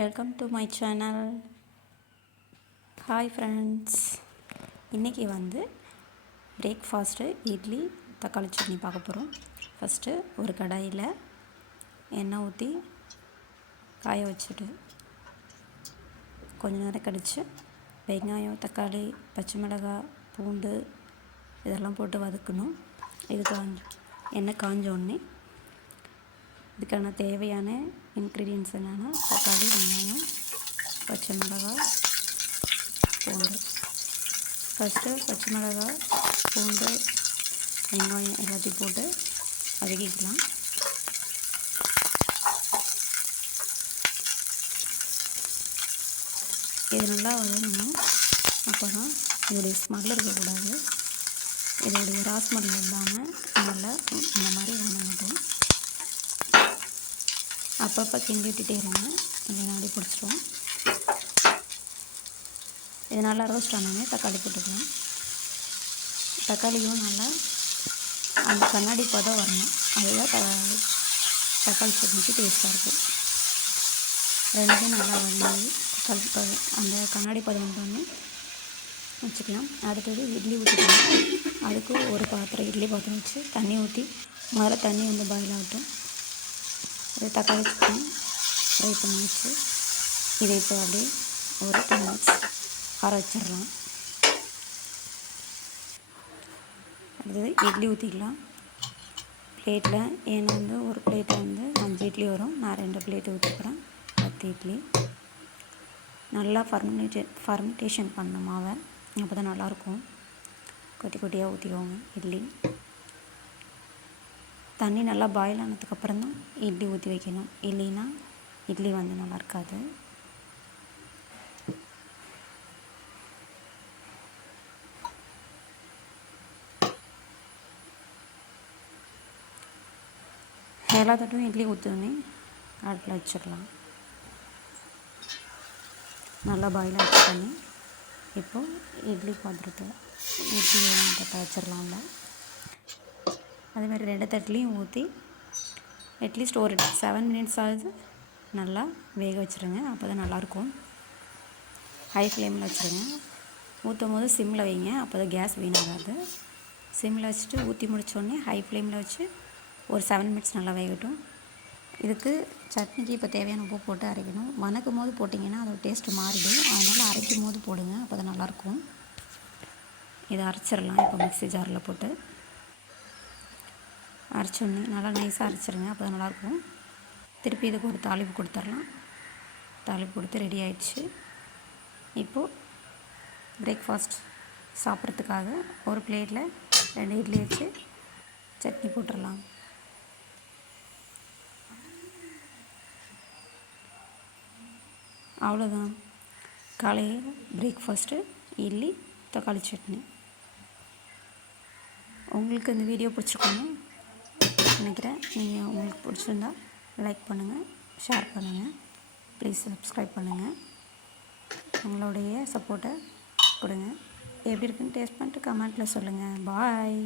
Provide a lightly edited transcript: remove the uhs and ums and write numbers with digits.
Welcome to my channel. Hi friends, இன்றைக்கி breakfast idli தக்காளி சட்னி பார்க்க போகிறோம். ஃபஸ்ட்டு ஒரு கடாயில் எண்ணெய் ஊற்றி காய வச்சுட்டு கொஞ்ச நேரம் கழித்து வெங்காயம், தக்காளி, பச்சை மிளகாய், பூண்டு இதெல்லாம் போட்டு வதக்கணும். இது எண்ணெய் காஞ்சோடனே இதுக்கான தேவையான இன்க்ரீடியன்ட்ஸ் என்னென்னா தக்காளி, வெங்காயம், பச்சை மிளகாய், பூண்டு. ஃபஸ்ட்டு பச்சை மிளகாய், பூண்டு, வெங்காயம் எல்லாத்தையும் போட்டு வதக்கிக்கலாம். இது நல்லா வதங்கணும். அப்போ தான் இதோடைய ஸ்மெல் இருக்கக்கூடாது. இதோடைய ராஸ்மெல் இல்லாமல் நல்லா இந்த மாதிரி வதங்கட்டும். அப்பப்போ கிண்டி விட்டுட்டே இருங்க, இல்லைன்னா அடி பிடிச்சிடும். இது நல்லா ரோஸ்ட் ஆனோடனே தக்காளி போட்டுக்கலாம். தக்காளியும் நல்லா அந்த கண்ணாடி பதம் வரணும். அதுதான் தக்காளி சட்னிக்கு டேஸ்ட்டாக இருக்கும். ரெண்டுமே நல்லா வதங்கி அந்த கண்ணாடி பதம் வந்தோடனே வச்சுக்கலாம். அடுத்தது இட்லி ஊற்றிக்கலாம். அதுக்கு ஒரு பாத்திரம் இட்லி பாத்திரம் வச்சு தண்ணி ஊற்றி முதல்ல தண்ணி பாயில் ஆகட்டும். தக்காளி சட்னி ஃப்ரை பண்ணி வச்சு இதை இப்போ அப்படியே ஒரு 10 மினிட்ஸ் ஆற வச்சிடலாம். அடுத்தது இட்லி ஊற்றிக்கலாம் பிளேட்டில். ஏன்னா ஒரு பிளேட்டில் 5 இட்லி வரும். நான் 2 பிளேட்டு ஊற்றிக்கிறேன். 10 இட்லி. நல்லா ஃபர்மெண்டேஷன் பண்ணணும் மாவை, அப்போ தான் நல்லாயிருக்கும். குட்டி குட்டியாக ஊற்றிக்கோங்க இட்லி. தண்ணி நல்லா பாயில் ஆனதுக்கப்புறம் தான் இட்லி ஊற்றி வைக்கணும், இல்லைன்னா இட்லி நல்லா இருக்காது. எல்லாத்தட்டும் இட்லி ஊற்றோடனே அடுப்பில் வச்சிடலாம். நல்லா பாயில் ஆக்கி பண்ணி இப்போது இட்லி பாத்திரத்தை இட்லி வச்சிடலாம்ல. அதேமாதிரி 2 தட்டுலேயும் ஊற்றி அட்லீஸ்ட் ஒரு 7 மினிட்ஸ் ஆகுது நல்லா வேக வச்சுருங்க. அப்போ தான் நல்லாயிருக்கும். ஹை ஃப்ளேமில் வச்சுருங்க. ஊற்றும் போது சிம்மில் வைங்க, அப்போ தான் கேஸ் வீணாகாது. சிம்மில் வச்சுட்டு ஊற்றி முடித்தோடனே ஹை ஃப்ளேமில் வச்சு ஒரு 7 மினிட்ஸ் நல்லா வேகட்டும். இதுக்கு சட்னிக்கு இப்போ தேவையான உப்பு போட்டு அரைக்கணும். வதக்கும் போது போட்டிங்கன்னா அதோட டேஸ்ட்டு மாறிடும். அதனால் அரைக்கும் போது போடுங்க, அப்போ தான் நல்லாயிருக்கும். இதை அரைச்சிடலாம். இப்போ மிக்ஸி ஜாரில் போட்டு அரைச்சோடனே நல்லா நைஸாக அரைச்சிருங்க, அப்போ தான் நல்லாயிருக்கும். திருப்பி இதுக்கு ஒரு தாளிப்பு கொடுத்துடலாம். தாளிப்பு கொடுத்து ரெடி ஆகிடுச்சு. இப்போது பிரேக்ஃபாஸ்ட் சாப்பிட்றதுக்காக ஒரு பிளேட்டில் 2 இட்லி வச்சு சட்னி போட்டுடலாம். அவ்வளோதான், காலையில் பிரேக்ஃபாஸ்ட்டு இட்லி தக்காளி சட்னி. உங்களுக்கு இந்த வீடியோ பிடிச்சிருக்கணும் நினைக்கிறேன். நீங்கள் உங்களுக்கு பிடிச்சிருந்தா லைக் பண்ணுங்கள், ஷேர் பண்ணுங்கள், ப்ளீஸ் சப்ஸ்கிரைப் பண்ணுங்கள். உங்களுடைய சப்போர்ட்டை கொடுங்க. எப்படி இருக்குன்னு டேஸ்ட் பண்ணிட்டு கமெண்ட்டில் சொல்லுங்கள். பாய்.